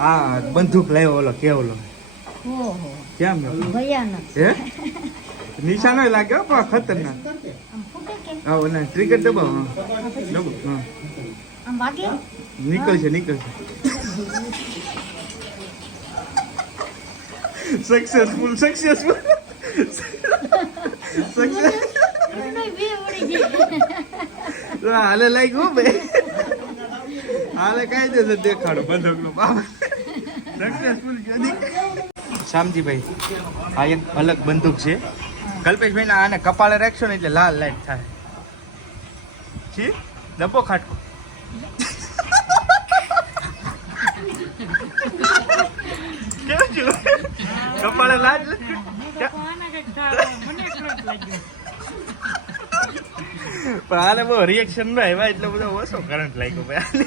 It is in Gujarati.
આ બંદૂક લાવ્યો ઓલો કેવલો ઓહો કેમ ભયાનક હે નિશાનો લાગ્યો પણ ખતરનાક આમ ફૂટે કે હા ઓલા ટ્રિગર દબાવો હા દબાવો હા આમ વાગે નીકળશે સક્સેસફુલ નહીં બે ઉડી જાય હાલે લાગ્યું ભાઈ હાલે કઈ દે દેખાડો બંદૂક નો બાબા સક્સેસફુલ શામજીભાઈ આ એક અલગ બંદૂક છે કલ્પેશભાઈ ના આને કપાળે રાખશો ને એટલે લાલ લાઈટ થાય છી ડબ્બો ખાટકો કેવું છે કપાળે લાજ પણ આને બહુ રિએક્શન ના આવ્યા એટલે બધો ઓછો કરંટ લાગ્યો ભાઈ